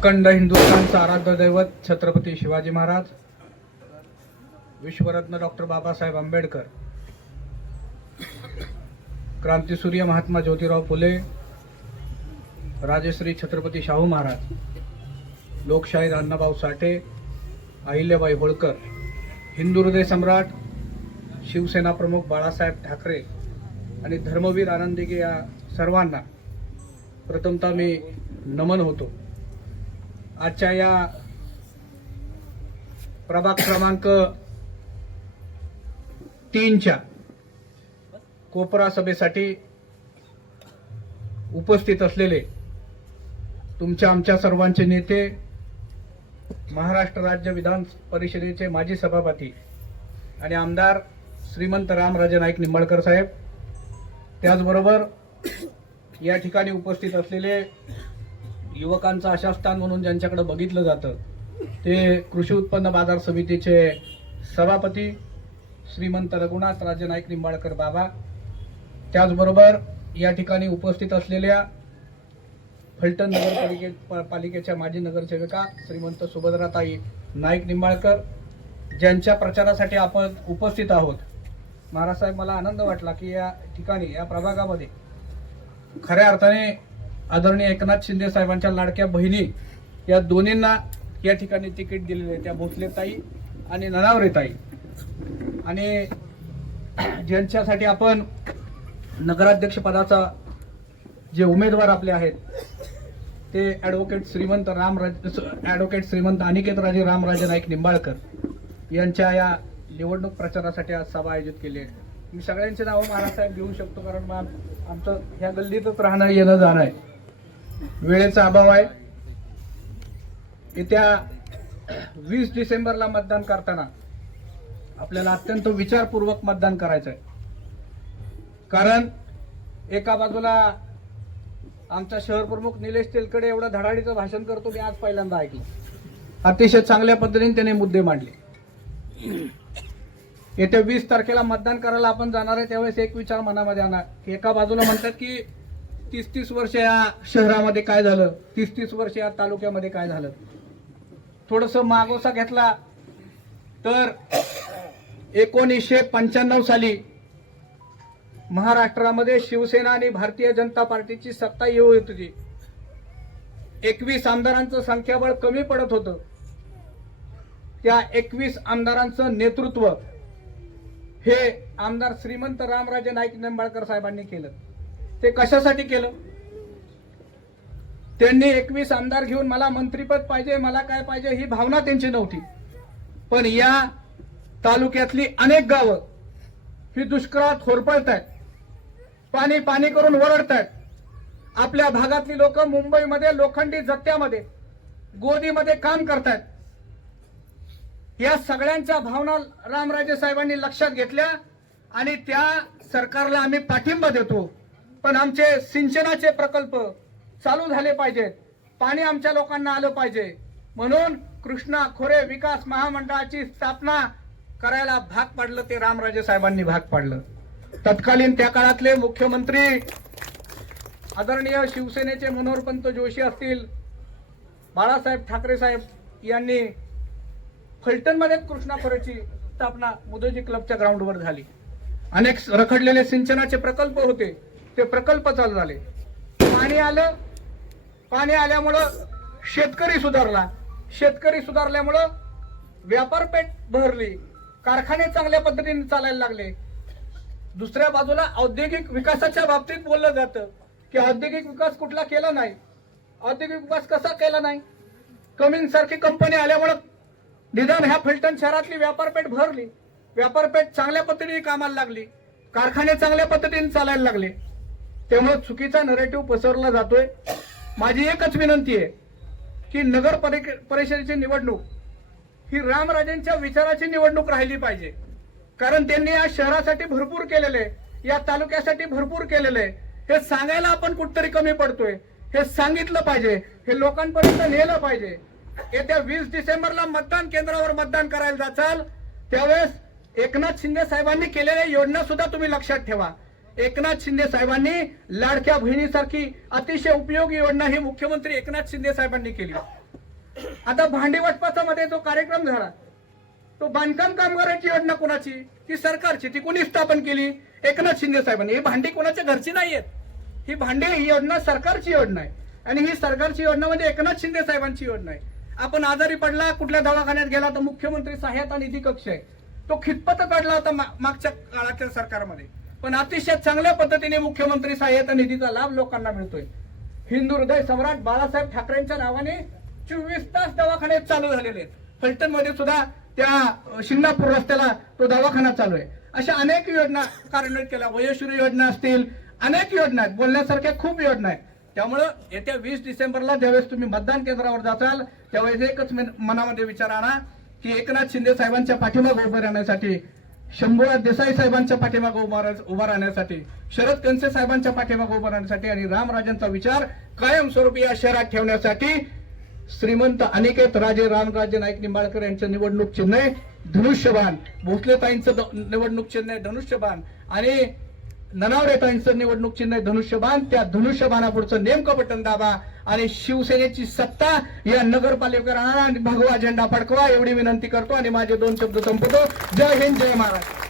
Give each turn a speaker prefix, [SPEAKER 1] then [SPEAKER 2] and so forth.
[SPEAKER 1] अखंड हिंदुस्थानचं आराध्य दैवत छत्रपती शिवाजी महाराज विश्वरत्न डॉक्टर बाबासाहेब आंबेडकर क्रांतीसूर्य महात्मा ज्योतिराव फुले राजश्री छत्रपती शाहू महाराज लोकशाहीर अण्णाभाऊ साठे अहिल्याबाई होळकर हिंदू हृदय सम्राट शिवसेना प्रमुख बाळासाहेब ठाकरे आणि धर्मवीर आनंदिगे या सर्वांना प्रथमतः मी नमन होतो. आजच्या या प्रभाग क्रमांक तीनच्या कोपरा सभेसाठी उपस्थित असलेले तुमच्या आमच्या सर्वांचे नेते महाराष्ट्र राज्य विधान परिषदेचे माजी सभापती आणि आमदार श्रीमंत रामराजे नाईक निंबाळकर साहेब त्याचबरोबर या ठिकाणी उपस्थित असलेले युवकांचं आशास्थान म्हणून ज्यांच्याकडे बघितलं जातं ते कृषी उत्पन्न बाजार समितीचे सभापती श्रीमंत रघुनाथ राजे नाईक निंबाळकर बाबा त्याचबरोबर या ठिकाणी उपस्थित असलेल्या फलटण नगरपालिके पालिकेच्या माजी नगरसेविका श्रीमंत सुभद्राताई नाईक निंबाळकर ज्यांच्या प्रचारासाठी आपण उपस्थित आहोत. महाराजसाहेब मला आनंद वाटला की या ठिकाणी या प्रभागामध्ये खऱ्या अर्थाने आदरणीय एकनाथ शिंदे साहेबांच्या लाडक्या बहिणी या दोन्हींना या ठिकाणी तिकीट दिलेले आहे त्या भोसलेताई आणि ननावरेताई. आणि ज्यांच्यासाठी आपण नगराध्यक्षपदाचा जे उमेदवार आपले आहेत ते ॲडव्होकेट श्रीमंत रामराज ॲडव्होकेट श्रीमंत अनिकेत राजे रामराजे नाईक निंबाळकर यांच्या या निवडणूक प्रचारासाठी आज सभा आयोजित केली आहे. मी सगळ्यांची नावं महाराजसाहेब घेऊ शकतो कारण मग आमचं ह्या गल्लीतच राहणं येणं जाणं आहे. वेळेचा अभाव आहे. येत्या वीस डिसेंबरला मतदान करताना आपल्याला अत्यंत विचारपूर्वक मतदान करायचं आहे कारण एका बाजूला आमचा शहर प्रमुख निलेश तेलकडे एवढं धडाडीचं भाषण करतो मी आज पहिल्यांदा ऐकलं. अतिशय चांगल्या पद्धतीने त्याने मुद्दे मांडले. येत्या वीस तारखेला मतदान करायला आपण जाणार आहे त्यावेळेस एक विचार मनामध्ये आणा. की एका बाजूला म्हणतात की तीस तीस वर्ष या शहरामध्ये काय झालं? तीस तीस वर्ष या तालुक्यामध्ये काय झालं? थोडस मागोसा घेतला. तर एकोणीसशे पंच्याण्णव साली महाराष्ट्रामध्ये शिवसेना आणि भारतीय जनता पार्टीची सत्ता येऊ येत होती. एकवीस आमदारांचं संख्याबळ कमी पडत होतं. त्या एकवीस आमदारांचं नेतृत्व हे आमदार श्रीमंत रामराजे नाईक निंबाळकर साहेबांनी केलं. ते कशासाठी केलं? त्यांनी एकवीस आमदार घेऊन मला मंत्रीपद पाहिजे मला काय पाहिजे ही भावना त्यांची नव्हती. पण या तालुक्यातली अनेक गावं ही दुष्काळात होरपळत आहेत पाणी पाणी करून वरडतायत. आपल्या भागातली लोक मुंबईमध्ये लोखंडी जत्त्यामध्ये गोदीमध्ये काम करतायत. या सगळ्यांच्या भावना रामराजे साहेबांनी लक्षात घेतल्या आणि त्या सरकारला आम्ही पाठिंबा देतो. पण आमचे सिंचनाचे प्रकल्प चालू झाले पाहिजेत पाणी आमच्या लोकांना आलं पाहिजे. म्हणून कृष्णा खोरे विकास महामंडळाची स्थापना करायला भाग पाडलं ते रामराजे साहेबांनी भाग पाडलं. तत्कालीन त्या काळातले मुख्यमंत्री आदरणीय शिवसेनेचे मनोहरपंत जोशी असतील बाळासाहेब ठाकरे साहेब यांनी फलटणमध्ये कृष्णा खोऱ्याची स्थापना मुदोजी क्लबच्या ग्राउंडवर झाली. अनेक रखडलेले सिंचनाचे प्रकल्प होते. ते प्रकल्प चालू झाले. पाणी आलं. पाणी आल्यामुळं शेतकरी सुधारला. शेतकरी सुधारल्यामुळं व्यापारपेठ भरली. कारखाने चांगल्या पद्धतीने चालायला लागले. दुसऱ्या बाजूला औद्योगिक विकासाच्या बाबतीत बोललं जातं की औद्योगिक विकास कुठला केला नाही. औद्योगिक विकास कसा केला नाही? कमिंग सारखी कंपनी आल्यामुळं निदान ह्या फलटण शहरातली व्यापारपेठ भरली. व्यापारपेठ चांगल्या पद्धतीने कामाला लागली. कारखाने चांगल्या पद्धतीने चालायला लागले. त्यामुळे चुकीचा नरेटिव्ह पसरला जातोय. माझी एकच विनंती आहे की नगर परि- परिषदेची निवडणूक ही रामराजेंच्या विचाराची निवडणूक राहिली पाहिजे. कारण त्यांनी या शहरासाठी भरपूर केलेले या तालुक्यासाठी भरपूर केलेले हे सांगायला आपण कुठतरी कमी पडतोय. हे सांगितलं पाहिजे हे लोकांपर्यंत नेलं पाहिजे. येत्या वीस डिसेंबरला मतदान केंद्रावर मतदान करायला जाचाल. त्यावेळेस एकनाथ शिंदे साहेबांनी केलेल्या योजना सुद्धा तुम्ही लक्षात ठेवा. एकनाथ शिंदे साहेबांनी लाडक्या बहिणीसारखी अतिशय उपयोगी योजना ही मुख्यमंत्री एकनाथ शिंदे साहेबांनी केली. आता भांडी वाटपाचा मध्ये जो कार्यक्रम झाला तो बांधकाम कामगारांची योजना कोणाची? ती सरकारची? ती कोणी स्थापन केली? एकनाथ शिंदे साहेबांनी. ही भांडी कोणाच्या घरची नाही आहेत ही भांडी ही योजना सरकारची योजना आहे. आणि ही सरकारची योजना म्हणजे एकनाथ शिंदे साहेबांची योजना आहे. आपण आजारी पडला कुठल्या दवाखान्यात गेला तर मुख्यमंत्री सहायता निधी कक्ष आहे. तो खितपत काढला होता मागच्या काळाच्या सरकारमध्ये. पण अतिशय चांगल्या पद्धतीने मुख्यमंत्री सहाय्यता निधीचा लाभ लोकांना मिळतोय. हिंदू हृदय सम्राट बाळासाहेब ठाकरेंच्या नावाने चोवीस तास दवाखाने चालू झालेले आहेत. फलटणमध्ये सुद्धा त्या शिंगणापूर रस्त्याला तो दवाखाना चालू आहे. अशा अनेक योजना कार्यान्वित केल्या. वयोश्री योजना असतील अनेक योजना आहेत. बोलण्यासारख्या खूप योजना आहेत. त्यामुळं येत्या वीस डिसेंबरला ज्यावेळेस तुम्ही मतदान केंद्रावर जाचाल त्यावेळेस एकच मनामध्ये विचार आणा की एकनाथ शिंदे साहेबांच्या पाठीमाग उभं राहण्यासाठी शंभूराज देसाई साहेबांच्या पाठीमागे उभा उभा राहण्यासाठी शरद कनसे साहेबांच्या पाठीमागे उभा राहण्यासाठी आणि रामराजांचा विचार कायमस्वरूपी या शहरात ठेवण्यासाठी श्रीमंत अनिकेत राजे रामराजे नाईक निंबाळकर यांचं निवडणूक चिन्ह धनुष्यबाण भोसलेताईंचं द- निवडणूक चिन्ह धनुष्यबाण आणि ननावडेताईंचं निवडणूक चिन्ह धनुष्यबाण. त्या धनुष्यबाणापुढचं नेमकं बटन दाबा आणि शिवसेनेची सत्ता या नगरपालिका आणि भगवा झेंडा फडकवा. एवढी विनंती करतो आणि माझे दोन शब्द संपवतो. जय हिंद जय महाराष्ट्र.